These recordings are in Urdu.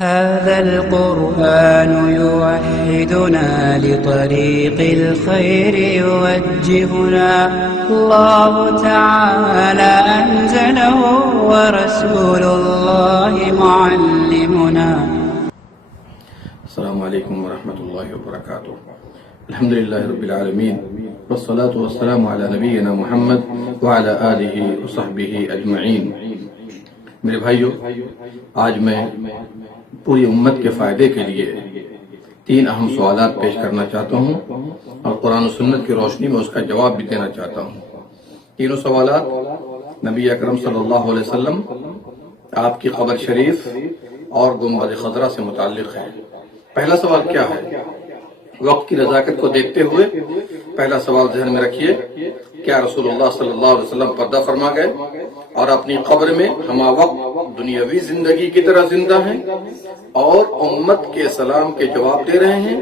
هذا القرآن يوحدنا لطريق الخير يوجهنا الله تعالى أنزله ورسول الله معلمنا. السلام علیکم ورحمۃ اللہ وبرکاتہ. الحمد للہ رب العالمین والصلاة والسلام علی نبینا محمد وعلی آلہ وصحبہ اجمعین. میرے بھائیو، آج میں پوری امت کے فائدے کے لیے 3 اہم سوالات پیش کرنا چاہتا ہوں اور قرآن و سنت کی روشنی میں اس کا جواب بھی دینا چاہتا ہوں. تینوں سوالات نبی اکرم صلی اللہ علیہ وسلم، آپ کی قبر شریف اور گنبد خضرا سے متعلق ہے. پہلا سوال کیا ہے؟ وقت کی نزاکت کو دیکھتے ہوئے پہلا سوال ذہن میں رکھیے، کیا رسول اللہ صلی اللہ علیہ وسلم پردہ فرما گئے اور اپنی قبر میں ہما وقت دنیاوی زندگی کی طرح زندہ ہیں اور امت کے سلام کے جواب دے رہے ہیں؟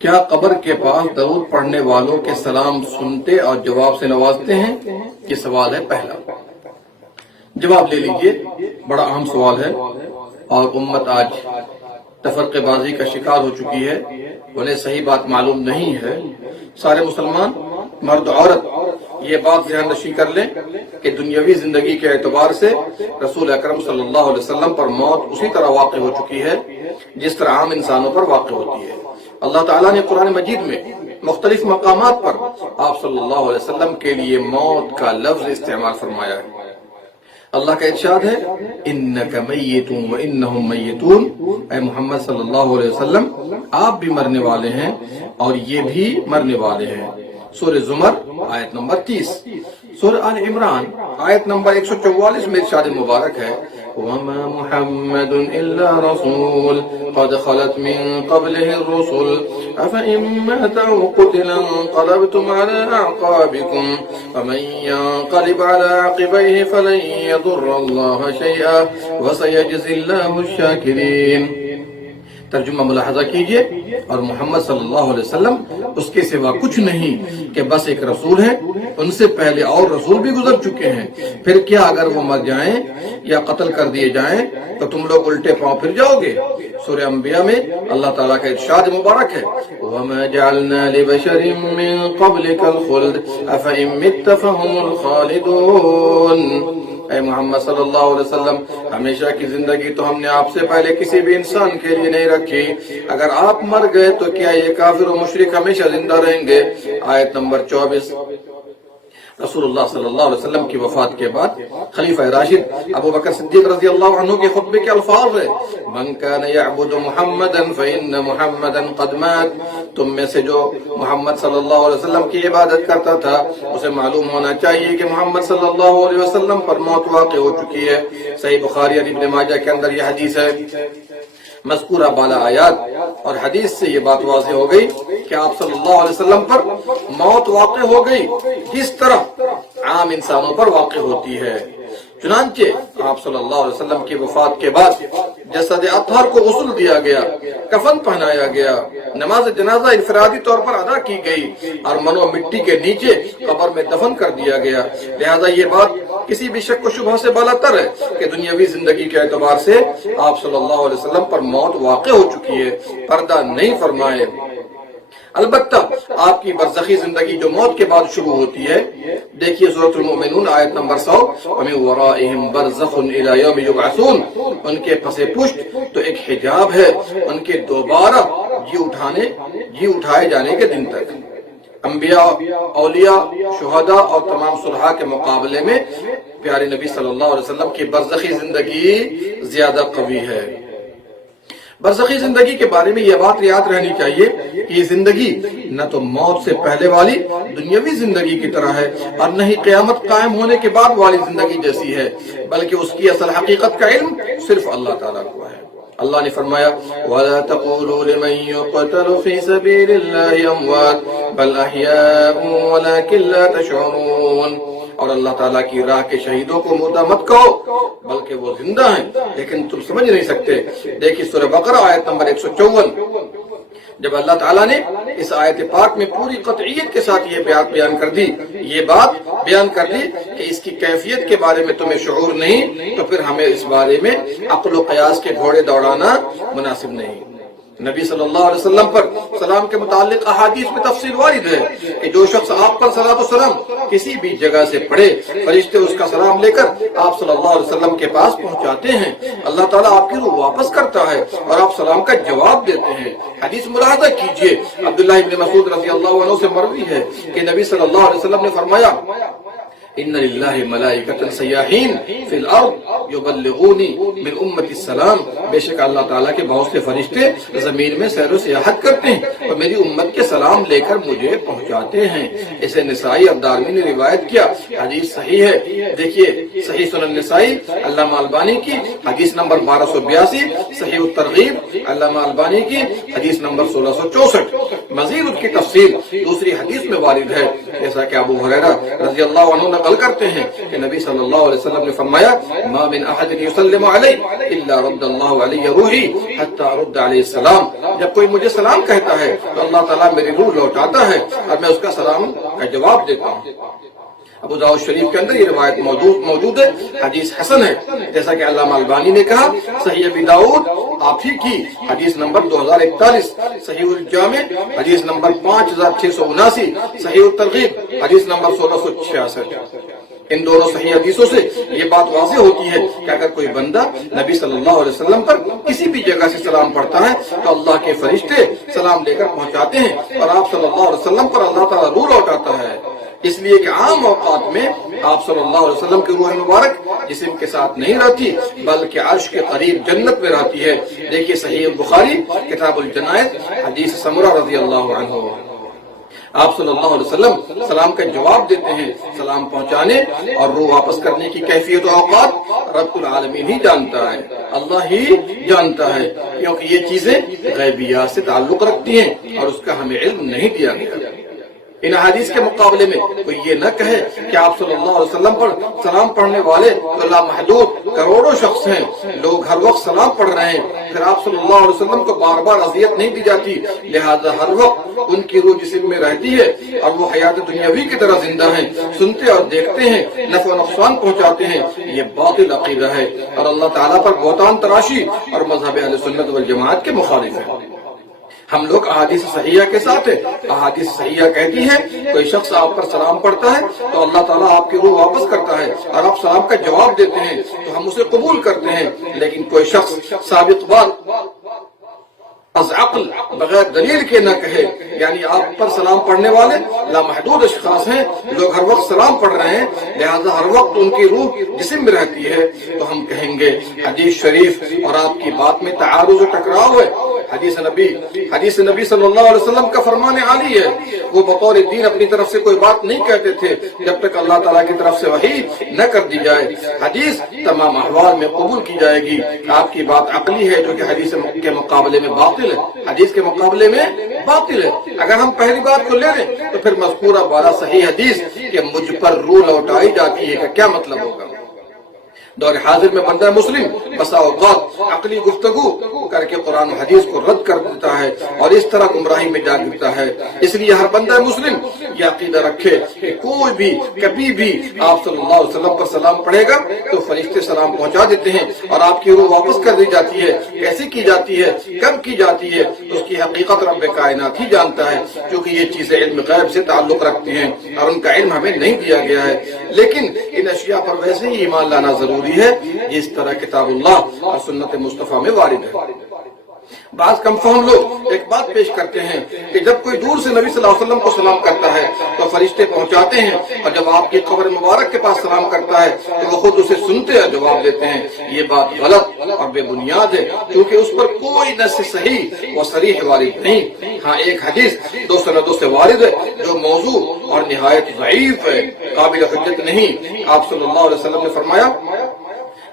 کیا قبر کے پاس درود پڑھنے والوں کے سلام سنتے اور جواب سے نوازتے ہیں؟ یہ سوال ہے پہلا. جواب لے لیجئے، بڑا اہم سوال ہے اور امت آج تفرقے بازی کا شکار ہو چکی ہے. انہیں صحیح بات معلوم نہیں ہے. سارے مسلمان مرد عورت یہ بات ذہن نشین کر لیں کہ دنیاوی زندگی کے اعتبار سے رسول اکرم صلی اللہ علیہ وسلم پر موت اسی طرح واقع ہو چکی ہے جس طرح عام انسانوں پر واقع ہوتی ہے. اللہ تعالیٰ نے قرآن مجید میں مختلف مقامات پر آپ صلی اللہ علیہ وسلم کے لیے موت کا لفظ استعمال فرمایا ہے. اللہ کا ارشاد ہے، انک میت وانہم میتون. اے محمد صلی اللہ علیہ وسلم، آپ بھی مرنے والے ہیں اور یہ بھی مرنے والے ہیں. سورہ زمر آیت نمبر 30. سورہ آل عمران آیت نمبر 144 میں ارشاد مبارک ہے، وما محمد الا رسول قد خلت من قبله الرسل افإن مات أو قتل انقلبتم على أعقابكم ومن ينقلب على عقبيه فلن يضر الله شيئا وسيجزي الله الشاكرين. ترجمہ ملاحظہ کیجئے، اور محمد صلی اللہ علیہ وسلم اس کے سوا کچھ نہیں کہ بس ایک رسول ہے. ان سے پہلے اور رسول بھی گزر چکے ہیں. پھر کیا اگر وہ مر جائیں یا قتل کر دیے جائیں تو تم لوگ الٹے پاؤں پھر جاؤ گے؟ سورہ انبیاء میں اللہ تعالیٰ کا ارشاد مبارک ہے، وَمَا جَعَلْنَا لِبَشَرٍ مِّن قَبْلِكَ الْخُلْدَ أَفَإِن مِّتَّ فَهُمُ الْخَالِدُونَ. اے محمد صلی اللہ علیہ وسلم، ہمیشہ کی زندگی تو ہم نے آپ سے پہلے کسی بھی انسان کے لیے نہیں رکھی. اگر آپ مر گئے تو کیا یہ کافر و مشرک ہمیشہ زندہ رہیں گے؟ آیت نمبر 24. رسول اللہ صلی اللہ علیہ وسلم کی وفات کے بعد خلیفہ راشد ابو بکر صدیق رضی اللہ عنہ کے خطبے کے الفاظ ہیں، من کان یعبد محمدا فإن محمدا قد مات. تم میں سے جو محمد صلی اللہ علیہ وسلم کی عبادت کرتا تھا اسے معلوم ہونا چاہیے کہ محمد صلی اللہ علیہ وسلم پر موت واقع ہو چکی ہے. صحیح بخاری اور ابن ماجہ کے اندر یہ حدیث ہے. مذکورہ بالا آیات اور حدیث سے یہ بات واضح ہو گئی کہ آپ صلی اللہ علیہ وسلم پر موت واقع ہو گئی جس طرح عام انسانوں پر واقع ہوتی ہے. چنانچہ آپ صلی اللہ علیہ وسلم کی وفات کے بعد جسد اطہر کو غسل دیا گیا، کفن پہنایا گیا، نماز جنازہ انفرادی طور پر ادا کی گئی اور منو مٹی کے نیچے قبر میں دفن کر دیا گیا. لہذا یہ بات کسی بھی شک و شبہ سے بالاتر ہے کہ دنیاوی زندگی کے اعتبار سے آپ صلی اللہ علیہ وسلم پر موت واقع ہو چکی ہے، پردہ نہیں فرمائے. البتہ آپ کی برزخی زندگی جو موت کے بعد شروع ہوتی ہے، دیکھیے سورۃ المؤمنون آیت نمبر 100، وَمِن وَرَائِهِمْ بَرْزَخٌ إِلَى يَوْمِ يُبْعَثُونَ. ان کے پس پشت تو ایک حجاب ہے ان کے دوبارہ جی اٹھائے جانے کے دن تک. انبیاء، اولیاء، شہداء اور تمام صلحاء کے مقابلے میں پیارے نبی صلی اللہ علیہ وسلم کی برزخی زندگی زیادہ قوی ہے. برزخی زندگی کے بارے میں یہ بات یاد رہنی چاہیے کہ یہ زندگی نہ تو موت سے پہلے والی دنیاوی زندگی کی طرح ہے اور نہ ہی قیامت قائم ہونے کے بعد والی زندگی جیسی ہے، بلکہ اس کی اصل حقیقت کا علم صرف اللہ تعالیٰ کو ہے. اللہ نے فرمایا، وَلَا تَقُولُوا لِمَن يُقْتَلُ فِي سَبِيلِ اللَّهِ أَمْوَاتٌ بَلْ أَحْيَاءٌ وَلَكِنْ لَا تَشْعُرُونَ. اور اللہ تعالیٰ کی راہ کے شہیدوں کو مردہ مت کہو، بلکہ وہ زندہ ہیں لیکن تم سمجھ نہیں سکتے. دیکھیے سورہ بقرہ آیت نمبر 154. جب اللہ تعالیٰ نے اس آیت پاک میں پوری قطعیت کے ساتھ یہ بات بیان کر دی کہ اس کی کیفیت کے بارے میں تمہیں شعور نہیں تو پھر ہمیں اس بارے میں عقل و قیاس کے گھوڑے دوڑانا مناسب نہیں۔ نبی صلی اللہ علیہ وسلم پر سلام کے متعلق احادیث میں تفصیل وارد ہے کہ جو شخص آپ پر صلاۃ و سلام کسی بھی جگہ سے پڑھے، فرشتے اس کا سلام لے کر آپ صلی اللہ علیہ وسلم کے پاس پہنچاتے ہیں، اللہ تعالیٰ آپ کی روح واپس کرتا ہے اور آپ سلام کا جواب دیتے ہیں۔ حدیث ملاحظہ کیجئے، عبداللہ ابن مسعود رضی اللہ عنہ سے مروی ہے کہ نبی صلی اللہ علیہ وسلم نے فرمایا ان للہ ملائکۃ سیاحین فی الارض یبلغونی من امتی السلام، بے شک اللہ تعالیٰ کے بہت سے فرشتے زمین میں سیر و سیاحت کرتے ہیں اور میری امت کے سلام لے کر مجھے پہنچاتے ہیں۔ اسے نسائی اور دارمی نے روایت کیا، حدیث صحیح ہے۔ دیکھیے صحیح سنن نسائی علامہ البانی کی حدیث نمبر 1282، صحیح الترغیب علامہ البانی کی حدیث نمبر 1664۔ مزید اس کی تفصیل دوسری حدیث میں وارد ہے، جیسا کہ ابو ہریرہ رضی اللہ عنہ نقل کرتے ہیں کہ نبی صلی اللہ علیہ وسلم نے فرمایا ما من احد یسلم علی الا رد اللہ علی روحی حتی رد علیہ السلام، جب کوئی مجھے سلام کہتا ہے تو اللہ تعالیٰ میری روح لوٹاتا ہے اور میں اس کا سلام کا جواب دیتا ہوں۔ ابو داؤد شریف کے اندر یہ روایت موجود ہے، حدیث حسن ہے، جیسا کہ علامہ البانی نے کہا۔ صحیح ابی داؤد آپ ہی کی حدیث نمبر 2041، صحیح الجامع حدیث نمبر 5679، صحیح الترغیب حدیث نمبر 1666۔ ان دونوں صحیح حدیثوں سے یہ بات واضح ہوتی ہے کہ اگر کوئی بندہ نبی صلی اللہ علیہ وسلم پر کسی بھی جگہ سے سلام پڑھتا ہے تو اللہ کے فرشتے سلام لے کر پہنچاتے ہیں اور آپ صلی اللہ علیہ وسلم پر اللہ تعالیٰ روح لوٹاتا ہے، اس لیے کہ عام اوقات میں آپ صلی اللہ علیہ وسلم کی روح مبارک جسم کے ساتھ نہیں رہتی بلکہ عرش کے قریب جنت میں رہتی ہے۔ دیکھیے صحیح البخاری کتاب الجنائز حدیث سمرہ رضی اللہ عنہ، آپ صلی اللہ علیہ وسلم سلام کا جواب دیتے ہیں۔ سلام پہنچانے اور روح واپس کرنے کی کیفیت و اوقات رب العالمین ہی جانتا ہے، اللہ ہی جانتا ہے، کیونکہ یہ چیزیں غیبیات سے تعلق رکھتی ہیں اور اس کا ہمیں علم نہیں دیا گیا۔ ان حدیث کے مقابلے میں کوئی یہ نہ کہے کہ آپ صلی اللہ علیہ وسلم پر سلام پڑھنے والے لامحدود کروڑوں شخص ہیں، لوگ ہر وقت سلام پڑھ رہے ہیں، پھر آپ صلی اللہ علیہ وسلم کو بار بار اذیت نہیں دی جاتی، لہذا ہر وقت ان کی روح جسم میں رہتی ہے اور وہ حیات دنیاوی کی طرح زندہ ہیں، سنتے اور دیکھتے ہیں، نفع و نقصان پہنچاتے ہیں۔ یہ باطل عقیدہ ہے اور اللہ تعالیٰ پر بہتان تراشی اور مذہب اہل سنت والجماعت کے مخالف ہے۔ ہم لوگ احادیث صحیحہ کے ساتھ ہیں۔ احادیث صحیحہ کہتی ہیں کوئی شخص آپ پر سلام پڑھتا ہے تو اللہ تعالیٰ آپ کی روح واپس کرتا ہے اور آپ سلام کا جواب دیتے ہیں تو ہم اسے قبول کرتے ہیں، لیکن کوئی شخص سابق بات از عقل بغیر دلیل کے نہ کہے، یعنی آپ پر سلام پڑھنے والے لامحدود اشخاص ہیں، لوگ ہر وقت سلام پڑھ رہے ہیں، لہذا ہر وقت ان کی روح جسم میں رہتی ہے، تو ہم کہیں گے حدیث شریف اور آپ کی بات میں تعارض و ٹکراؤ ہے۔ حدیث نبی صلی اللہ علیہ وسلم کا فرمان عالی ہے، وہ بطور دین اپنی طرف سے کوئی بات نہیں کہتے تھے جب تک اللہ تعالیٰ کی طرف سے وحی نہ کر دی جائے۔ حدیث تمام احوال میں قبول کی جائے گی۔ آپ کی بات عقلی ہے جو کہ حدیث کے مقابلے میں باطل ہے، حدیث کے مقابلے میں باطل ہے۔ اگر ہم پہلی بات کو لے لیں تو پھر مذکورہ بارہ صحیح حدیث کہ مجھ پر روح لوٹائی جاتی ہے کا کیا مطلب ہوگا؟ دور حاضر میں بندہ مسلم بسا اوقات عقلی گفتگو کر کے قرآن و حدیث کو رد کر دیتا ہے اور اس طرح گمراہی میں جا گرتا ہے۔ اس لیے ہر بندہ مسلم یہ عقیدہ رکھے کہ کوئی بھی کبھی بھی آپ صلی اللہ علیہ وسلم پر سلام پڑھے گا تو فرشتے سلام پہنچا دیتے ہیں اور آپ کی روح واپس کر دی جاتی ہے۔ کیسے کی جاتی ہے، کب کی جاتی ہے، اس کی حقیقت رب کائنات ہی جانتا ہے، کیونکہ یہ چیزیں علم غیب سے تعلق رکھتی ہیں اور ان کا علم ہمیں نہیں دیا گیا ہے۔ لیکن ان اشیاء پر ویسے ہی ایمان لانا ضروری ہے جس طرح کتاب اللہ اور سنت مصطفیٰ میں وارد ہے۔ بعض کم فہم لوگ ایک بات پیش کرتے ہیں کہ جب کوئی دور سے نبی صلی اللہ علیہ وسلم کو سلام کرتا ہے تو فرشتے پہنچاتے ہیں، اور جب آپ کی قبر مبارک کے پاس سلام کرتا ہے تو وہ خود اسے سنتے اور جواب دیتے ہیں۔ یہ بات غلط اور بے بنیاد ہے، کیونکہ اس پر کوئی نص صحیح و صریح وارد نہیں۔ ہاں ایک حدیث دو سندوں سے وارد ہے جو موضوع اور نہایت ضعیف ہے، قابل حجت نہیں۔ آپ صلی اللہ علیہ وسلم نے فرمایا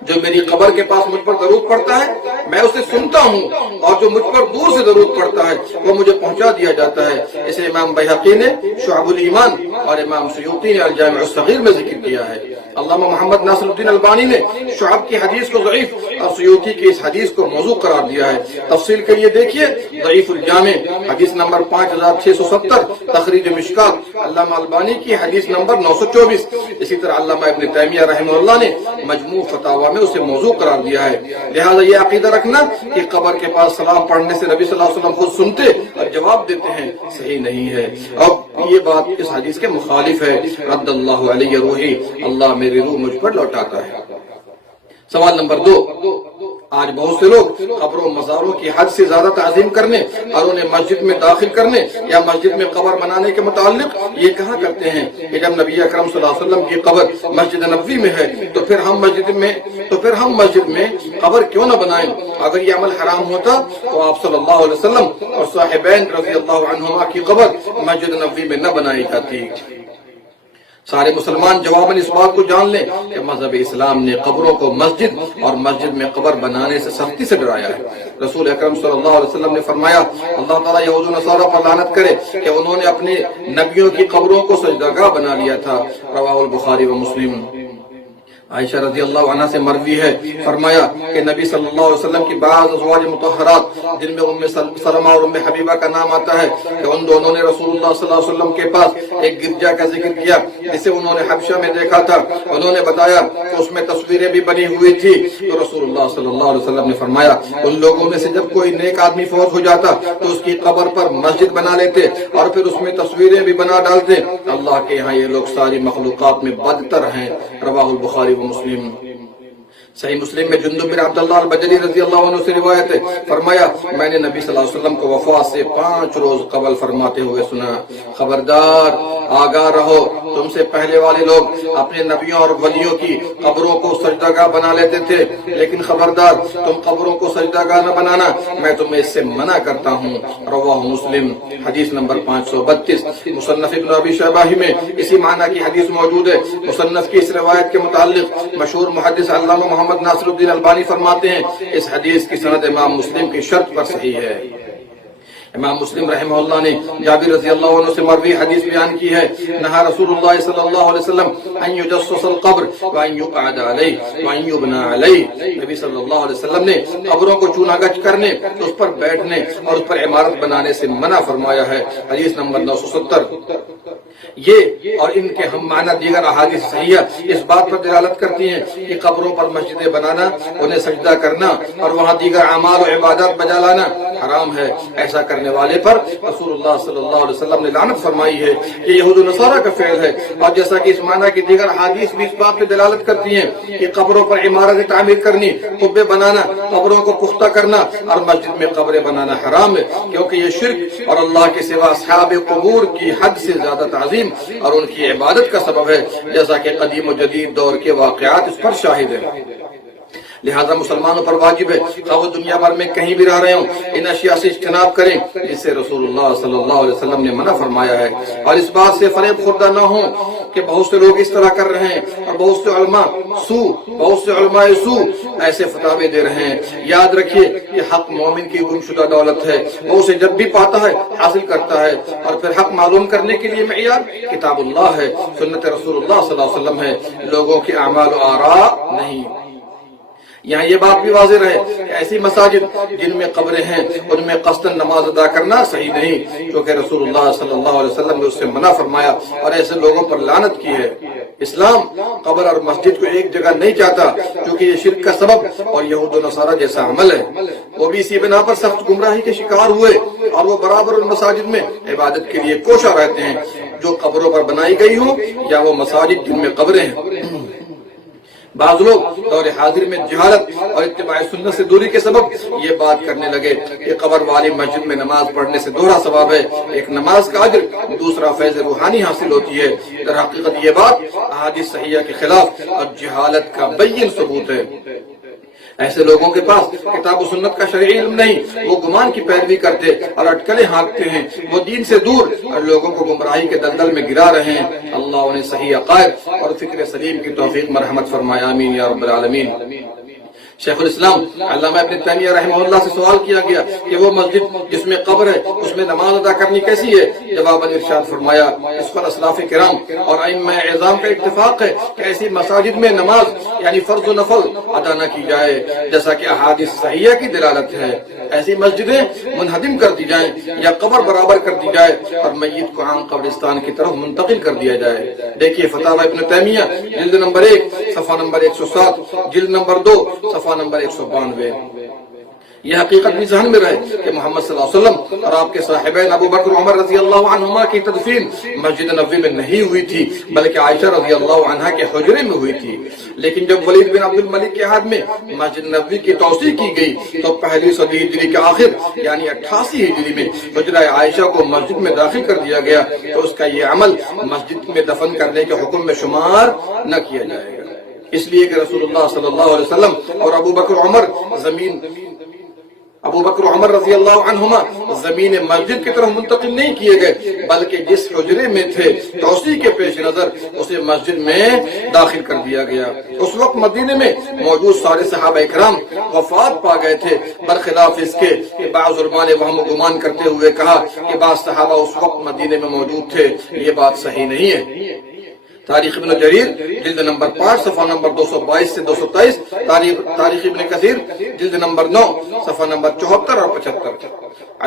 جو میری قبر کے پاس مجھ پر درود پڑھتا ہے میں اسے سنتا ہوں، اور جو مجھ پر دور سے درود پڑھتا ہے وہ مجھے پہنچا دیا جاتا ہے۔ اسے امام بیہقی نے شعب الایمان اور امام سیوطی نے الجامع الصغیر میں ذکر کیا ہے۔ علامہ محمد ناصر الدین البانی نے شعب کی حدیث کو ضعیف اور سیوطی کی اس حدیث کو موضوع قرار دیا ہے. تفصیل کے لیے دیکھیے ضعیف الجامع حدیث نمبر 5670، تخریج مشکات علامہ البانی کی حدیث نمبر 924. اسی طرح علامہ ابن تیمیہ رحمہ اللہ نے مجموع فتاوی میں اسے موضوع قرار دیا ہے. لہذا یہ عقیدہ رکھنا کہ قبر کے پاس سلام پڑھنے سے نبی صلی اللہ علیہ وسلم خود سنتے اور جواب دیتے ہیں صحیح نہیں ہے. اب یہ بات اس حدیث کے مخالف ہے. رد اللہ علیہ روحی، اللہ میری روح مجھ پر لوٹاتا ہے. سوال نمبر 2، آج بہت سے لوگ قبروں مزاروں کی حد سے زیادہ تعظیم کرنے اور انہیں مسجد میں داخل کرنے یا مسجد میں قبر بنانے کے متعلق یہ کہا کرتے ہیں کہ جب نبی اکرم صلی اللہ علیہ وسلم کی قبر مسجد نبوی میں ہے تو پھر ہم مسجد میں قبر کیوں نہ بنائیں؟ اگر یہ عمل حرام ہوتا تو آپ صلی اللہ علیہ وسلم اور صاحبین رضی اللہ عنہما کی قبر مسجد نبوی میں نہ بنائی جاتی. سارے مسلمان جواباً اس بات کو جان لیں کہ مذہب اسلام نے قبروں کو مسجد اور مسجد میں قبر بنانے سے سختی سے ڈرایا ہے. رسول اکرم صلی اللہ علیہ وسلم نے فرمایا اللہ تعالیٰ یہود و نصارہ پر لعنت کرے کہ انہوں نے اپنے نبیوں کی قبروں کو سجدہ گاہ بنا لیا تھا. رواہ البخاری و مسلم. عائشہ رضی اللہ عنہ سے مروی ہے، فرمایا کہ نبی صلی اللہ علیہ وسلم کی بعض ازواج مطہرات جن میں ام سلمہ اور ام حبیبہ کا نام آتا ہے کہ ان دونوں نے رسول اللہ صلی اللہ علیہ وسلم کے پاس ایک گرجا کا ذکر کیا جسے انہوں نے حبشہ میں دیکھا تھا. انہوں نے بتایا کہ اس میں تصویریں بھی بنی ہوئی تھی. تو رسول اللہ صلی اللہ علیہ وسلم نے فرمایا ان لوگوں میں سے جب کوئی نیک آدمی فوت ہو جاتا تو اس کی قبر پر مسجد بنا لیتے اور پھر اس میں تصویریں بھی بنا ڈالتے. اللہ کے یہاں یہ لوگ ساری مخلوقات میں بدتر ہیں. رواہ البخاری مسلم. صحیح مسلم میں جندب بن عبداللہ البجلی رضی اللہ عنہ سے روایت ہے، فرمایا میں نے نبی صلی اللہ علیہ وسلم کو وفات سے 5 روز قبل فرماتے ہوئے سنا خبردار آگاہ رہو، تم سے پہلے والے لوگ اپنے نبیوں اور ولیوں کی قبروں کو سجدہ گاہ بنا لیتے تھے، لیکن خبردار تم قبروں کو سجدہ گاہ نہ بنانا، میں تمہیں اس سے منع کرتا ہوں. رواہ مسلم حدیث نمبر 532. مصنف ابن ابی شیبہ میں اسی معنی کی حدیث موجود ہے. مصنف کی اس روایت کے متعلق مشہور محدث علامہ محمد ناصر الدین البانی فرماتے ہیں اس حدیث کی سند امام مسلم کی شرط پر صحیح ہے. امام مسلم رحمہ اللہ نے جابر رضی اللہ عنہ سے مروی حدیث بیان کی ہے، نہا رسول اللہ صلی اللہ علیہ وسلم ان یجسس القبر وان یقعد علیہ وان یبنى علیہ. نبی صلی اللہ علیہ وسلم نے قبروں کو چونا گچ کرنے، اس پر بیٹھنے اور اس پر عمارت بنانے سے منع فرمایا ہے. حدیث نمبر 970. یہ اور ان کے ہم معنی دیگر احادیث صحیحہ اس بات پر دلالت کرتی ہیں کہ قبروں پر مسجدیں بنانا، انہیں سجدہ کرنا اور وہاں دیگر اعمال و عبادات بجا لانا حرام ہے. ایسا کرنے والے پر رسول اللہ صلی اللہ علیہ وسلم نے لعنت فرمائی ہے. یہ یہود و نصارہ کا فعل ہے. اور جیسا کہ اس معنی کی دیگر احادیث بھی اس بات پر دلالت کرتی ہیں کہ قبروں پر عمارتیں تعمیر کرنی، قبے بنانا، قبروں کو پختہ کرنا اور مسجد میں قبریں بنانا حرام ہے، کیونکہ یہ شرک اور اللہ کے سوا اصحاب قبور کی حد سے زیادہ تعظیم اور ان کی عبادت کا سبب ہے، جیسا کہ قدیم و جدید دور کے واقعات اس پر شاہد ہیں. لہذا مسلمانوں پر واجب ہے کہ وہ دنیا بھر میں کہیں بھی رہ رہے ہوں ان اشیاء سے اجتناب کریں جس سے رسول اللہ صلی اللہ علیہ وسلم نے منع فرمایا ہے، اور اس بات سے فریب خوردہ نہ ہوں کہ بہت سے لوگ اس طرح کر رہے ہیں اور بہت سے علماء سو ایسے فتاوے دے رہے ہیں. یاد رکھیے کہ حق مومن کی گمشدہ دولت ہے، وہ اسے جب بھی پاتا ہے حاصل کرتا ہے، اور پھر حق معلوم کرنے کے لیے معیار کتاب اللہ ہے، سنت رسول اللہ صلی اللہ علیہ وسلم ہے، لوگوں کے اعمال و آراء نہیں. یہاں یہ بات بھی واضح رہے کہ ایسی مساجد جن میں قبریں ہیں ان میں قصداً نماز ادا کرنا صحیح نہیں، کیونکہ رسول اللہ صلی اللہ علیہ وسلم نے اس سے منع فرمایا اور ایسے لوگوں پر لعنت کی ہے. اسلام قبر اور مسجد کو ایک جگہ نہیں چاہتا کیونکہ یہ شرک کا سبب اور یہود و نصارہ جیسا عمل ہے. وہ بھی اسی بنا پر سخت گمراہی کے شکار ہوئے اور وہ برابر ان مساجد میں عبادت کے لیے کوشاں رہتے ہیں جو قبروں پر بنائی گئی ہوں یا وہ مساجد جن میں قبریں ہیں. بعض لوگ دور حاضر میں جہالت اور اتباع سنت سے دوری کے سبب یہ بات کرنے لگے کہ قبر والی مسجد میں نماز پڑھنے سے دوہرا ثواب ہے، ایک نماز کا اجر، دوسرا فیض روحانی حاصل ہوتی ہے. در حقیقت یہ بات احادیث صحیحہ کے خلاف اور جہالت کا بین ثبوت ہے. ایسے لوگوں کے پاس کتاب و سنت کا شرعی علم نہیں، وہ گمان کی پیروی کرتے اور اٹکلیں ہانکتے ہیں، وہ دین سے دور اور لوگوں کو گمراہی کے دلدل میں گرا رہے ہیں. اللہ انہیں صحیح عقائد اور فکر سلیم کی توفیق مرحمت فرمائے، آمین یا رب العالمین. شیخ الاسلام علامہ ابن تیمیہ رحمہ اللہ سے سوال کیا گیا کہ وہ مسجد جس میں قبر ہے اس میں نماز ادا کرنی کیسی ہے؟ جواباً ارشاد فرمایا اس پر اسلاف کرام اور ائمہ اعظام کا اتفاق ہے کہ ایسی مساجد میں نماز یعنی فرض و نفل ادا نہ کی جائے، جیسا کہ احادیث صحیحہ کی دلالت ہے۔ ایسی مسجدیں منہدم کر دی جائیں یا قبر برابر کر دی جائے اور میت کو عام قبرستان کی طرف منتقل کر دیا جائے۔ دیکھیے فتاوی ابن تیمیہ جلد نمبر 1 صفحہ نمبر 107، جلد نمبر 2 صفحہ نمبر 192۔ یہ حقیقت بھی ذہن میں رہے کہ محمد صلی اللہ علیہ وسلم اور آپ کے صاحبین ابو بکر عمر رضی اللہ عنہما کی تدفین مسجد نبوی میں نہیں ہوئی تھی بلکہ عائشہ رضی اللہ عنہا کے حجرے میں ہوئی تھی۔ لیکن جب ولید بن عبد الملک کے عہد میں مسجد نبوی کی توسیع کی گئی تو پہلی صدی ہجری کے آخر یعنی 88 ہجری میں حجرہ عائشہ کو مسجد میں داخل کر دیا گیا تو اس کا یہ عمل مسجد میں دفن کرنے کے حکم میں شمار نہ کیا جائے گا، اس لیے کہ رسول اللہ صلی اللہ علیہ وسلم اور ابو بکر عمر رضی اللہ عنہما زمین مسجد کی طرف منتقل نہیں کیے گئے بلکہ جس حجرے میں تھے توسیع کے پیش نظر اسے مسجد میں داخل کر دیا گیا۔ اس وقت مدینے میں موجود سارے صحابہ اکرام وفات پا گئے تھے، برخلاف اس کے کہ بعض علماء نے وہم و گمان کرتے ہوئے کہا کہ بعض صحابہ اس وقت مدینے میں موجود تھے۔ یہ بات صحیح نہیں ہے۔ تاریخ ابن جریر جلد نمبر 5 صفحہ نمبر 222 سے 223، تاریخ ابن کثیر جلد نمبر 9 صفحہ نمبر 74 اور 75۔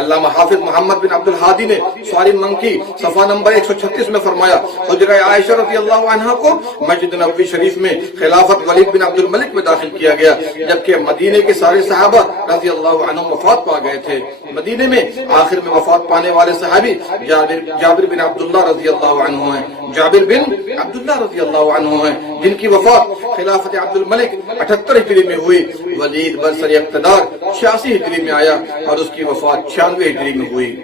علامہ حافظ محمد بن عبد الحادی نے سواری منکی صفحہ نمبر 136 میں فرمایا حجرہ عائشہ رضی اللہ عنہا کو مسجد نبوی شریف میں خلافت ولید بن عبد الملک میں داخل کیا گیا، جبکہ مدینے کے سارے صحابہ رضی اللہ عنہم وفات پا گئے تھے۔ مدینے میں آخر میں وفات پانے والے صحابی جابر بن عبداللہ رضی اللہ عنہ ہیں، عبداللہ رضی اللہ عنہ ہیں، جن کی وفات خلافت عبد الملک 78 ہجری میں ہوئی۔ ولید برسر اقتدار 86 ہجری میں آیا اور اس کی وفات 96 ہجری میں ہوئی۔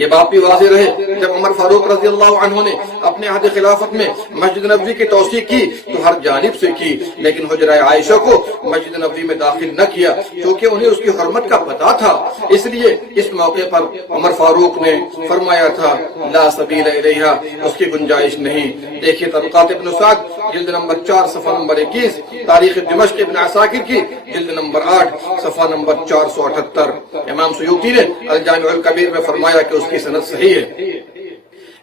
یہ بات بھی واضح رہے جب عمر فاروق رضی اللہ عنہ نے اپنے عہد خلافت میں مسجد نبوی کی توسیع کی تو ہر جانب سے کی، لیکن حجرہ عائشہ کو مسجد نبوی میں داخل نہ کیا کیونکہ انہیں اس کی حرمت کا پتہ تھا۔ اس لیے اس موقع پر عمر فاروق نے فرمایا تھا لا سبیل الیہا، اس کی گنجائش نہیں۔ دیکھیے طبقات ابن سعد جلد نمبر 4 صفحہ نمبر 21، تاریخ دمشق ابن عساکر کی جلد نمبر 8 صفحہ نمبر 478۔ امام سیوطی نے الجامع الکبیر میں فرمایا کہ اس کی سند صحیح ہے۔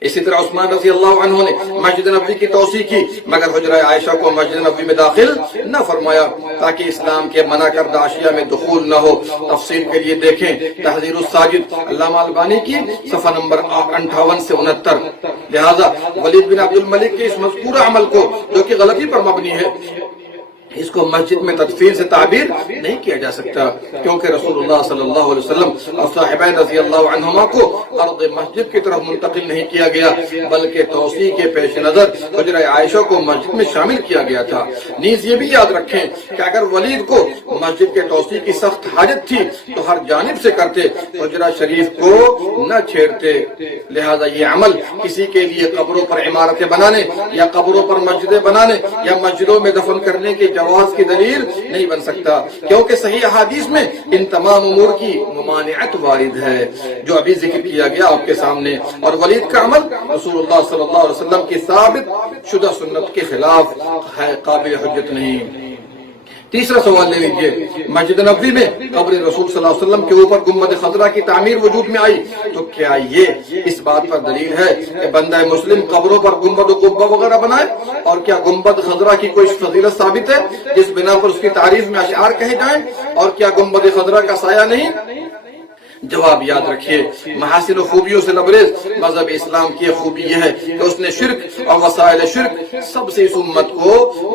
اسی طرح عثمان رضی اللہ عنہ نے مسجد نبوی کی توسیع کی مگر حجرہ عائشہ کو مسجد نبوی میں داخل نہ فرمایا تاکہ اسلام کے منع کردہ اشیاء میں دخول نہ ہو۔ تفصیل کے لیے دیکھیں تحذیر الساجد علامہ البانی کی صفحہ نمبر 58 سے 69۔ لہذا ولید بن عبد الملک کے اس مذکورہ عمل کو جو کہ غلطی پر مبنی ہے اس کو مسجد میں تدفین سے تعبیر نہیں کیا جا سکتا کیونکہ رسول اللہ صلی اللہ علیہ وسلم اور صاحبین رضی اللہ عنہما کو ارض مسجد کی طرف منتقل نہیں کیا گیا بلکہ توسیع کے پیش نظر حجرہ عائشہ کو مسجد میں شامل کیا گیا تھا۔ نیز یہ بھی یاد رکھیں کہ اگر ولید کو مسجد کے توسیع کی سخت حاجت تھی تو ہر جانب سے کرتے، حجرہ شریف کو نہ چھیڑتے۔ لہذا یہ عمل کسی کے لیے قبروں پر عمارتیں بنانے یا قبروں پر مسجدیں بنانے یا مسجدوں میں دفن کرنے کے جواز کی دلیل نہیں بن سکتا کیونکہ صحیح احادیث میں ان تمام امور کی ممانعت وارد ہے جو ابھی ذکر کیا گیا آپ کے سامنے، اور ولید کا عمل رسول اللہ صلی اللہ علیہ وسلم کی ثابت شدہ سنت کے خلاف ہے، قابل حجت نہیں۔ تیسرا سوال لے لیجئے، مسجد نبوی میں قبر رسول صلی اللہ علیہ وسلم کے اوپر گنبد خضرا کی تعمیر وجود میں آئی تو کیا یہ اس بات پر دلیل ہے کہ بندہ مسلم قبروں پر گنبد و قبہ وغیرہ بنائے؟ اور کیا گنبد خضرا کی کوئی فضیلت ثابت ہے جس بنا پر اس کی تعریف میں اشعار کہے جائیں؟ اور کیا گنبد خضرا کا سایہ نہیں؟ جواب یاد رکھیے، محاسن و خوبیوں سے لبریز مذہب اسلام کی خوبی یہ ہے کہ اس نے شرک اور وسائل شرک سب سے اس امت کو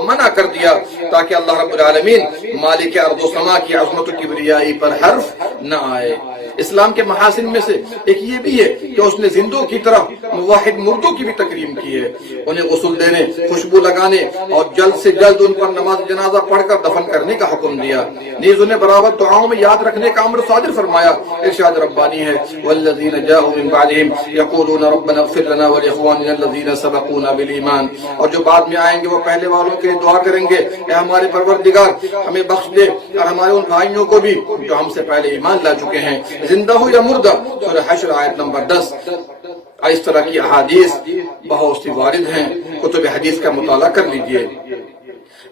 منع کر دیا تاکہ اللہ رب العالمین مالک ارض و سما کی عظمت و کبریائی پر حرف نہ آئے۔ اسلام کے محاسن میں سے ایک یہ بھی ہے کہ اس نے زندوں کی طرح موحد مردوں کی بھی تکریم کی ہے، انہیں غسل دینے، خوشبو لگانے اور جلد سے جلد ان پر نماز جنازہ پڑھ کر دفن کرنے کا حکم دیا۔ نیز انہیں برابر دعاؤں میں یاد رکھنے کا امر صادر فرمایا۔ ارشاد ربانی ہے والذین جاءوا من بعدهم یقولون ربنا اغفر لنا ولاخواننا الذین سبقونا بالایمان، اور جو بعد میں آئیں گے وہ پہلے والوں کے لیے دعا کریں گے اے ہمارے پروردگار ہمیں بخش دے اور ہمارے ان بھائیوں کو بھی جو ہم سے پہلے ایمان لا چکے ہیں، زندہ ہو یا مردہ۔ سورہ حشر آیت نمبر 10۔ اس طرح کی احادیث بہت سی وارد ہیں، کتب حدیث کا مطالعہ کر لیجئے۔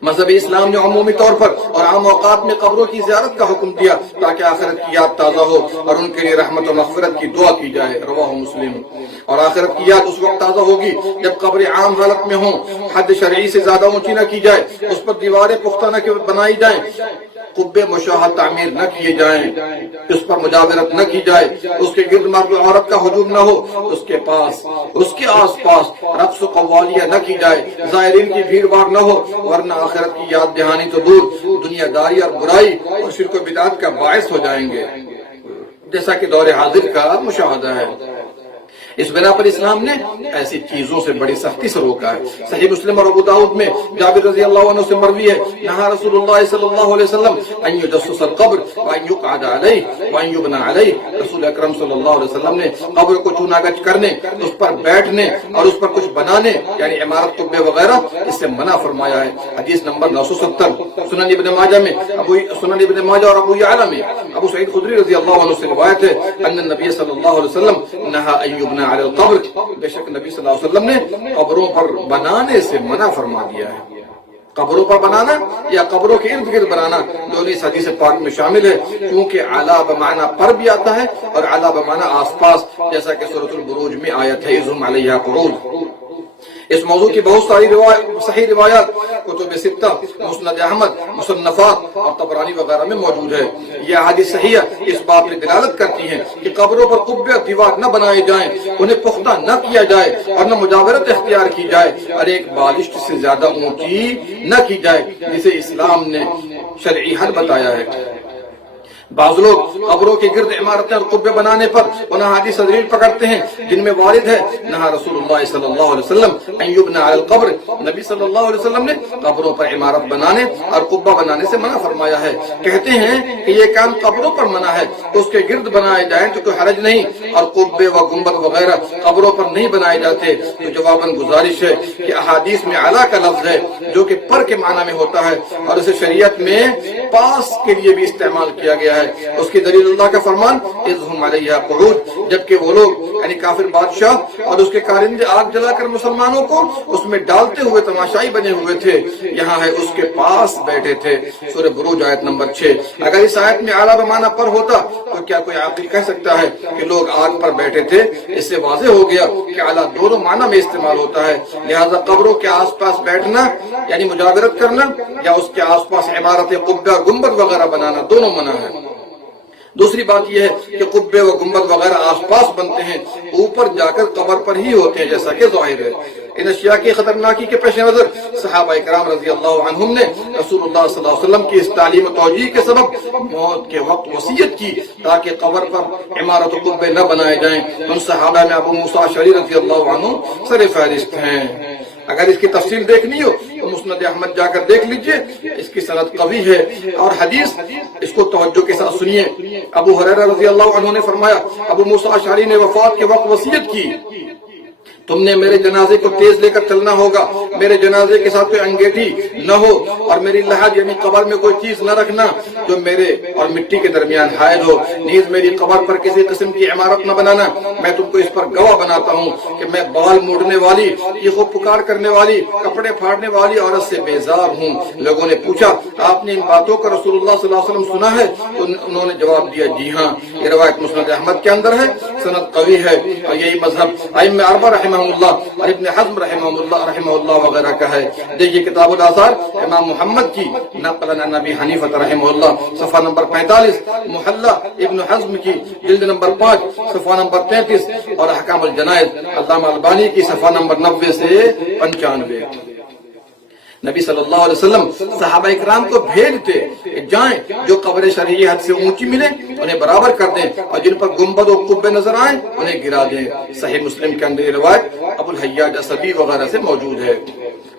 مذہب اسلام نے عمومی طور پر اور عام اوقات میں قبروں کی زیارت کا حکم دیا تاکہ آخرت کی یاد تازہ ہو اور ان کے لیے رحمت و مغفرت کی دعا کی جائے، رواہ مسلم۔ اور آخرت کی یاد اس وقت تازہ ہوگی جب قبر عام حالت میں ہوں، حد شرعی سے زیادہ اونچی نہ کی جائے، اس پر دیواریں پختہ نہ بنائی جائیں، قبے مشاہد تعمیر نہ کیے جائیں، اس پر مجاورت نہ کی جائے، اس کے گرد مرد و عورت کا ہجوم نہ ہو، اس کے آس پاس رقص و قوالیاں نہ کی جائے، زائرین کی بھیڑ بھاڑ نہ ہو، ورنہ آخرت کی یاد دہانی تو دور، دنیا داری اور برائی اور شرک و بدعت کا باعث ہو جائیں گے، جیسا کہ دور حاضر کا مشاہدہ ہے۔ اس بنا پر اسلام نے ایسی چیزوں سے بڑی سختی سے روکا ہے۔ صحیح مسلم اور ابو داؤد میں جابر رضی اللہ عنہ سے مروی ہے، نہا رسول اللہ صلی اللہ علیہ وسلم ان یجسس القبر وان یقعد علیہ وان یبنى علیہ۔ رسول اکرم صلی اللہ علیہ وسلم نے قبر کو چونا گچ کرنے، اس پر بیٹھنے اور اس پر کچھ بنانے یعنی عمارت قبے وغیرہ اس سے منع فرمایا ہے۔ حدیث نمبر 970 سنن ابن ماجہ میں، سنن ابن ماجہ اور ابو یعلا میں ابو سعید خدری رضی اللہ عنہ سے روایت ہے ان النبی صلی اللہ علیہ وسلم نہا ان یبنى علی القبر، بے شک نبی صلی اللہ علیہ وسلم نے قبروں پر بنانے سے منع فرما دیا ہے۔ قبروں پر بنانا یا قبروں کے ارد گرد بنانا دونوں اس حدیث پاک میں شامل ہے، کیونکہ علی بمعنی پر بھی آتا ہے اور علی بمعنی آس پاس، جیسا کہ سورۃ البروج میں آیت ہے اذ ہم علیہا قعود۔ اس موضوع کی بہت ساری صحیح روایات کتب ستہ، مسند احمد، مصنفات اور طبرانی وغیرہ میں موجود ہے۔ یہ احادیث صحیحہ اس بات میں دلالت کرتی ہیں کہ قبروں پر قبے اور دیوار نہ بنائے جائیں، انہیں پختہ نہ کیا جائے اور نہ مجاورت اختیار کی جائے اور ایک بالشت سے زیادہ اونچی نہ کی جائے، جسے اسلام نے شرعی حد بتایا ہے۔ بعض لوگ قبروں کے گرد عمارتیں اور قبے بنانے پر ان احادیث دلیل پکڑتے ہیں جن میں وارد ہے نہا رسول اللہ صلی اللہ علیہ وسلم ان یبنى علی القبر، نبی صلی اللہ علیہ وسلم نے قبروں پر عمارت بنانے اور قبہ بنانے سے منع فرمایا ہے۔ کہتے ہیں کہ یہ کام قبروں پر منع ہے تو اس کے گرد بنائے جائیں تو کوئی حرج نہیں، اور قبے و گنبد وغیرہ قبروں پر نہیں بنائے جاتے۔ تو جواباً گزارش ہے کہ احادیث میں اعلیٰ کا لفظ ہے جو کہ پر کے معنی میں ہوتا ہے اور اسے شریعت میں پاس کے لیے بھی استعمال کیا گیا ہے۔ اس کی دلیل اللہ کا فرمان اذ ہم علیہا قعود، جبکہ وہ لوگ یعنی کافر بادشاہ اور اس کے کارندے آگ جلا کر مسلمانوں کو اس میں ڈالتے ہوئے تماشائی بنے ہوئے تھے، یہاں ہے اس کے پاس بیٹھے تھے، سورہ بروج آیت نمبر 6۔ اگر اس آیت میں اعلیٰ بمعنی پر ہوتا تو کیا کوئی عاقل کہہ سکتا ہے کہ لوگ آگ پر بیٹھے تھے؟ اس سے واضح ہو گیا کہ اعلیٰ دونوں معنی میں استعمال ہوتا ہے، لہذا قبروں کے آس پاس بیٹھنا یعنی مجاورت کرنا یا اس کے آس پاس عمارتیں قبہ اور گنبد وغیرہ بنانا دونوں منع ہے۔ دوسری بات یہ ہے کہ قبے و گنبد وغیرہ آس پاس بنتے ہیں، اوپر جا کر قبر پر ہی ہوتے ہیں، جیسا کہ ظاہر ہے۔ ان اشیاء کی خطرناکی کے پیش نظر صحابہ کرام رضی اللہ عنہم نے رسول اللہ صلی اللہ علیہ وسلم کی اس تعلیم و توجیہ کے سبب موت کے وقت وصیت کی تاکہ قبر پر عمارت و قبے نہ بنائے جائیں۔ ان صحابہ میں ابو موسیٰ اشعری رضی اللہ عنہ سر فہرست ہیں۔ اگر اس کی تفصیل دیکھنی ہو تو مسند احمد جا کر دیکھ لیجئے، اس کی سند قوی ہے اور حدیث اس کو توجہ کے ساتھ سنیے۔ ابو ہریرہ رضی اللہ عنہ نے فرمایا ابو موسیٰ اشعری نے وفات کے وقت وصیت کی تم نے میرے جنازے کو تیز لے کر چلنا ہوگا، میرے جنازے کے ساتھ کوئی انگیٹھی نہ ہو اور میری لحد یعنی قبر میں کوئی چیز نہ رکھنا جو میرے اور مٹی کے درمیان حائل ہو، نیز میری قبر پر کسی قسم کی عمارت نہ بنانا۔ میں تم کو اس پر گواہ بناتا ہوں کہ میں بال موڑنے والی، چیخو پکار کرنے والی، کپڑے پھاڑنے والی عورت سے بیزار ہوں۔ لوگوں نے پوچھا آپ نے ان باتوں کو رسول اللہ صلی اللہ علیہ وسلم سنا ہے؟ تو انہوں نے جواب دیا جی ہاں۔ یہ روایت مسند احمد کے اندر ہے، سند قوی ہے اور یہی مذہب ائمہ اربعہ رحمہ اللہ اور ابن حزم رحمہ اللہ وغیرہ کا ہے۔ دیکھیے کتاب الآثار امام محمد کی نقل عن ابی حنیفہ رحمہ اللہ صفحہ نمبر 45، محلہ ابن حزم کی جلد نمبر 5 صفحہ نمبر 33 اور احکام الجنائز علامہ البانی کی صفحہ نمبر 90 سے 95۔ نبی صلی اللہ علیہ وسلم صحابہ اکرام کو بھیجتے کہ جائیں جو قبر شرعی حد سے اونچی ملے انہیں برابر کر دیں اور جن پر گنبد و قبے نظر آئیں انہیں گرا دیں۔ صحیح مسلم کے اندر یہ روایت ابو الحیاج اسبی وغیرہ سے موجود ہے۔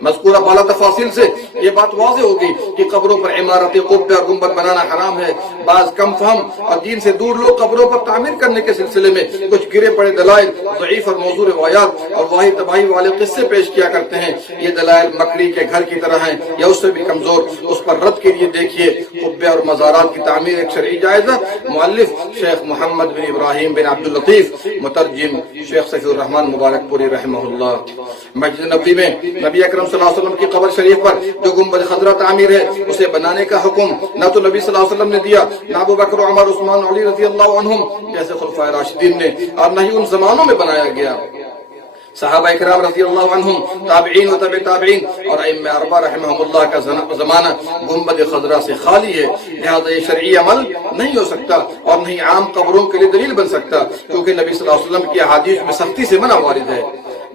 مذکورہ بالا تفاصیل سے یہ بات واضح ہوگی کہ قبروں پر عمارتیں قبے اور گنبد بنانا حرام ہے۔ بعض کم فہم اور دین سے دور لوگ قبروں پر تعمیر کرنے کے سلسلے میں کچھ گرے پڑے دلائل، ضعیف اور موضوع روایات اور واحد تباہی والے قصے پیش کیا کرتے ہیں۔ یہ دلائل مکڑی کے گھر کی طرح ہیں یا اس سے بھی کمزور۔ اس پر رد کے لیے دیکھیے قبے اور مزارات کی تعمیر ایک شرعی جائزہ، مؤلف شیخ محمد بن ابراہیم بن عبداللطیف، مترجم شیخ صفی الرحمن مبارک پوری رحمہ اللہ۔ مسجد نبوی میں نبی اکرم صلی اللہ علیہ وسلم کی قبر شریف پر جو گنبد خضرا تعمیر ہے اسے بنانے کا حکم نہ تو نبی صلی اللہ علیہ وسلم نے دیا، نہ ابو بکر عمر عثمان علی رضی اللہ عنہم جیسے خلفائے راشدین نے، اور نہ ہی ان زمانوں میں بنایا گیا۔ صحابہ اکرام رضی اللہ عنہم، تابعین و تبع تابعین اور ائمہ اربعہ رحمہم اللہ کا زمانہ گنبد خضرا سے خالی ہے، لہذا یہ شرعی عمل نہیں ہو سکتا اور نہیں عام قبروں کے لیے دلیل بن سکتا، کیونکہ نبی صلی اللہ علیہ وسلم کی احادیث میں سختی سے منع وارد ہے۔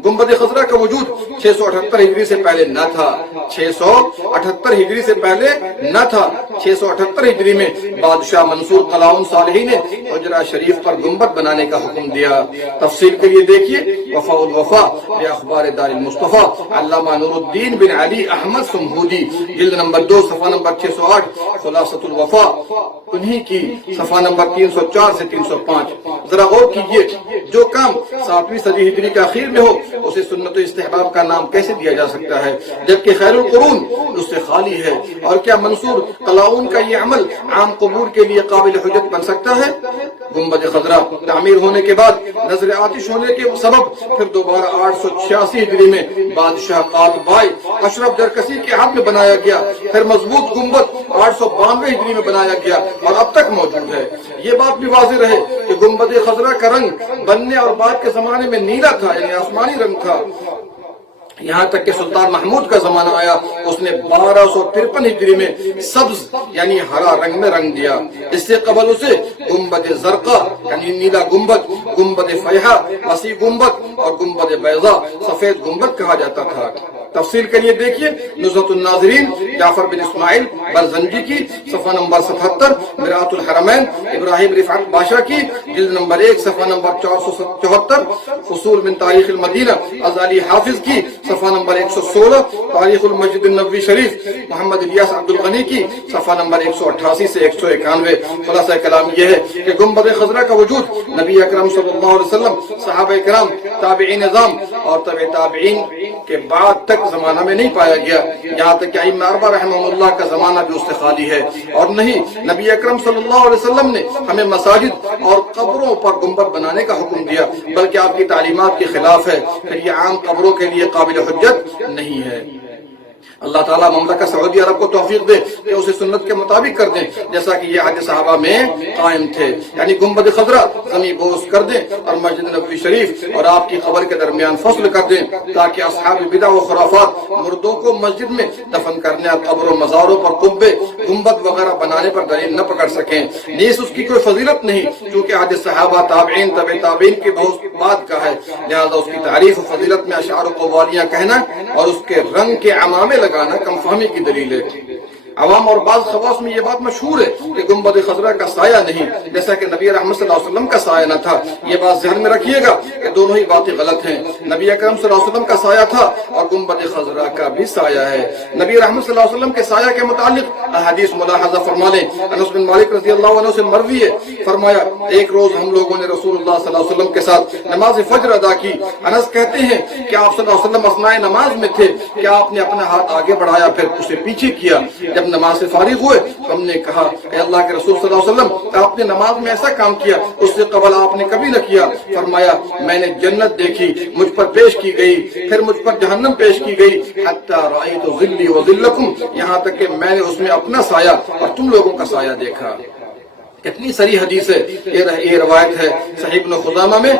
گنبد خضرا کا وجود 678 ہجری سے پہلے نہ تھا، 678 ہجری سے پہلے نہ تھا۔ 678 ہجری میں بادشاہ منصور قلاؤن صالحی نے حجرہ شریف پر گنبد بنانے کا حکم دیا۔ تفصیل کے لیے دیکھیے وفاء الوفا باخبار دار المصطفیٰ علامہ نور الدین بن علی احمد سمہودی، جلد نمبر 2 صفحہ نمبر 608، خلاصۃ الوفا انہی کی صفحہ نمبر 304 سے 305۔ ذرا غور کیجئے، جو کام 7ویں صدی ہجری کے اخیر میں ہو اسے سنت و استحباب کا نام کیسے دیا جا سکتا ہے، جبکہ خیر القرون اس سے خالی ہے؟ اور کیا منصور قلاؤن کا یہ عمل عام قبور کے لیے قابل حجت بن سکتا ہے؟ گنبد خضرا تعمیر ہونے کے بعد نظر آتش ہونے کے سبب پھر دوبارہ 886 ہجری میں بادشاہ قاتبائی اشرف جرکسی کے ہاتھ میں بنایا گیا، پھر مضبوط گنبد 892 ہجری میں بنایا گیا اور اب تک موجود ہے۔ یہ بات بھی واضح رہے کہ گنبد خضرا کا رنگ بننے اور بعد کے زمانے میں نیلا تھا، یعنی آسمانی رنگ تھا، یہاں تک کہ سلطان محمود کا زمانہ آیا، اس نے 1253 ہجری میں سبز یعنی ہرا رنگ میں رنگ دیا۔ اس سے قبل اسے گنبد زرقا یعنی نیلا گنبد، گنبد فیحا وسیع گنبد اور گنبد بیضا سفید گنبد کہا جاتا تھا۔ تفصیل کے لیے دیکھیے نزہۃ الناظرین جعفر بن اسماعیل برزنجی کی صفحہ نمبر 77، مرآۃ الحرمین ابراہیم رفعت باشا کی جلد نمبر 1 صفحہ نمبر 474، فصول من تاریخ المدینہ غزالی حافظ کی صفحہ نمبر 116، تاریخ المسجد النبوی شریف محمد الیاس عبد الغنی کی صفحہ نمبر 188 سے 191۔ خلاصہ کلام یہ ہے کہ گنبد خضرا کا وجود نبی اکرم صلی اللہ علیہ وسلم، صحابہ کرام، تابعین نظام اور تبع تابعین کے بعد تک زمانہ میں نہیں پایا گیا، یہاں تک کہ ائمہ اربعہ رحمہم اللہ کا زمانہ بھی اس سے خالی ہے، اور نہیں نبی اکرم صلی اللہ علیہ وسلم نے ہمیں مساجد اور قبروں پر گنبد بنانے کا حکم دیا، بلکہ آپ کی تعلیمات کے خلاف ہے، پھر یہ عام قبروں کے لیے قابل حجت نہیں ہے۔ اللہ تعالیٰ مملکت سعودی عرب کو توفیق دے کہ اسے سنت کے مطابق کر دیں جیسا کہ یہ عہد صحابہ میں قائم تھے، یعنی گنبد خضرا زمین بوس کر دیں اور مسجد نبوی شریف اور آپ کی قبر کے درمیان فصل کر دیں، تاکہ اصحاب بدع و خرافات مردوں کو مسجد میں دفن کرنے اور قبر و مزاروں پر قبے گنبد وغیرہ بنانے پر دلیل نہ پکڑ سکیں۔ نیز اس کی کوئی فضیلت نہیں، کیونکہ عہد صحابہ تابعین تبع تابعین کے بہت بعد کا ہے، لہذا اس کی تعریف و فضیلت میں اشعار و قوالیاں کہنا اور اس کے رنگ کے عمامے لگانا کم فہمی کی دلیل ہے۔ عوام اور بعض خواص میں یہ بات مشہور ہے کہ گنبد خضرا کا سایہ نہیں، جیسا کہ نبی رحمت صلی اللہ علیہ وسلم کا سایہ نہ تھا۔ یہ بات ذہن میں رکھیے گا کہ دونوں ہی باتیں غلط ہیں، نبی اکرم صلی اللہ علیہ وسلم کا سایہ تھا اور گنبد خضرا کا بھی سایہ ہے۔ نبی رحمت صلی اللہ علیہ وسلم کے سایہ کے متعلق احادیث ملاحظہ فرما لیں۔ انس بن مالک رضی اللہ عنہ سے مروی ہے، فرمایا ایک روز ہم لوگوں نے رسول اللہ صلی اللہ علیہ وسلم کے ساتھ نماز فجر ادا کی۔ انس کہتے ہیں کہ آپ صلی اللہ علیہ وسلم اثناء نماز میں تھے کہ آپ نے اپنا ہاتھ آگے بڑھایا پھر اسے پیچھے کیا۔ جب نماز سے فارغ ہوئے ہم نے کہا اے اللہ کے رسول صلی اللہ علیہ وسلم، آپ نے نماز میں ایسا کام کیا اس سے قبل آپ نے کبھی نہ کیا۔ فرمایا میں نے جنت دیکھی، مجھ پر پیش کی گئی، پھر مجھ پر جہنم پیش کی گئی، حتی رأیت ظلی و ظلکم، یہاں تک کہ میں نے اس میں اپنا سایہ اور تم لوگوں کا سایہ دیکھا۔ کتنی سری حدیث ہے، یہ روایت ہے صحیح ابن خزامہ میں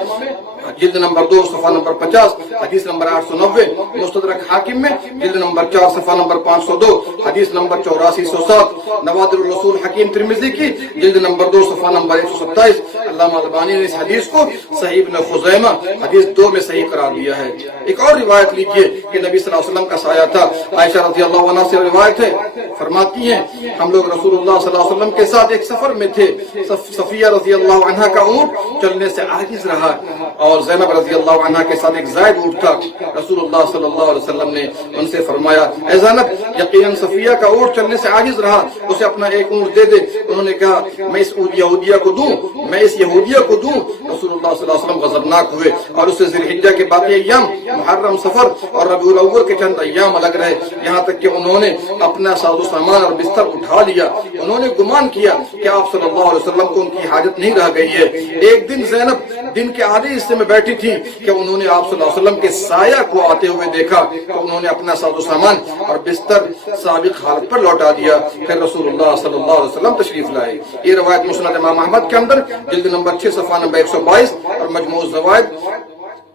جلد نمبر 2 صفحہ نمبر 50، حدیث نمبر 890، مستدرک حاکم میں جلد نمبر 4 صفحہ نمبر 502، حدیث نمبر 8407، نوادر الرسول حکیم ترمذی کی جلد نمبر 2 صفحہ نمبر 127۔ علامہ البانی نے اس حدیث کو صحیح ابن خزیمہ حدیث 2 میں صحیح قرار دیا ہے۔ ایک اور روایت لیجیے کہ نبی صلی اللہ علیہ وسلم کا سایہ تھا۔ عائشہ رضی اللہ عنہ سے روایت ہے، فرماتی ہیں ہم لوگ رسول اللہ صلی اللہ علیہ وسلم کے ساتھ ایک سفر میں تھے، صفیہ رضی اللہ عنہ کا اونٹ چلنے سے عاجز رہا اور زینب رضی اللہ عنہ کے ساتھ ایک زائد اونٹ تھا۔ رسول اللہ صلی اللہ علیہ وسلم نے ان سے فرمایا اے زینب، یقیناً صفیہ کا اونٹ چلنے سے عاجز رہا، اسے اپنا ایک اونٹ دے دے۔ انہوں نے کہا میں اس یہودیہ کو دوں، میں اس یہودیہ کو دوں۔ رسول اللہ صلی اللہ علیہ وسلم غضبناک ہوئے اور اسے ذی الحجہ کے باقی ایام، محرم، صفر اور ربیع الاول کے چند ایام الگ رہے، یہاں تک کہ انہوں نے اپنا ساز و سامان اور بستر اٹھا لیا۔ انہوں نے گمان کیا کہ آپ صلی اللہ علیہ وسلم کو ان کی حاجت نہیں رہ گئی ہے۔ ایک دن زینب دن کے آدھے حصے میں بیٹھی تھی کہ انہوں نے آپ صلی اللہ علیہ وسلم کے سایہ کو آتے ہوئے دیکھا تو انہوں نے اپنا ساز و سامان اور بستر سابق حالت پر لوٹا دیا، پھر رسول اللہ صلی اللہ علیہ وسلم تشریف لائے۔ یہ روایت مسند امام احمد کے اندر جلد نمبر 6 صفحہ نمبر 122 اور مجموع الزوائد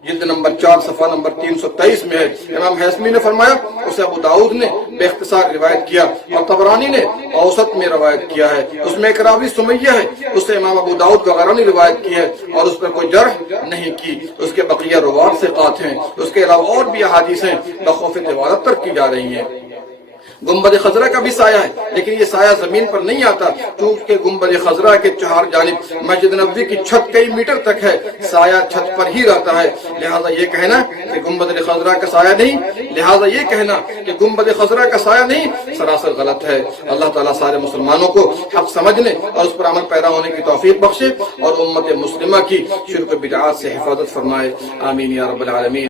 جلد نمبر 4 صفحہ نمبر 323 میں ہے۔ امام حیثمی نے فرمایا اسے ابو داؤد نے بے اختصار روایت کیا اور طبرانی نے اوسط میں روایت کیا ہے۔ اس میں ایک راوی سمیہ ہے، اسے امام ابو داؤد وغیرہ نے روایت کی ہے اور اس پر کوئی جرح نہیں کی۔ اس کے بقیہ روات ثقات ہیں۔ اس کے علاوہ اور بھی احادیث ہیں بخوف طوالت ترک کی جا رہی ہیں۔ گنبد خضرا کا بھی سایہ ہے، لیکن یہ سایہ زمین پر نہیں آتا، چونکہ گنبد خضرا کے چہار جانب مسجد نبوی کی چھت کئی میٹر تک ہے، سایہ چھت پر ہی رہتا ہے۔ لہذا یہ کہنا کہ گنبد خضرا کا سایہ نہیں، سراسر غلط ہے۔ اللہ تعالیٰ سارے مسلمانوں کو حق سمجھنے اور اس پر عمل پیرا ہونے کی توفیق بخشے اور امت مسلمہ کی شرک و بدعات سے حفاظت فرمائے، آمین یا رب العالمین۔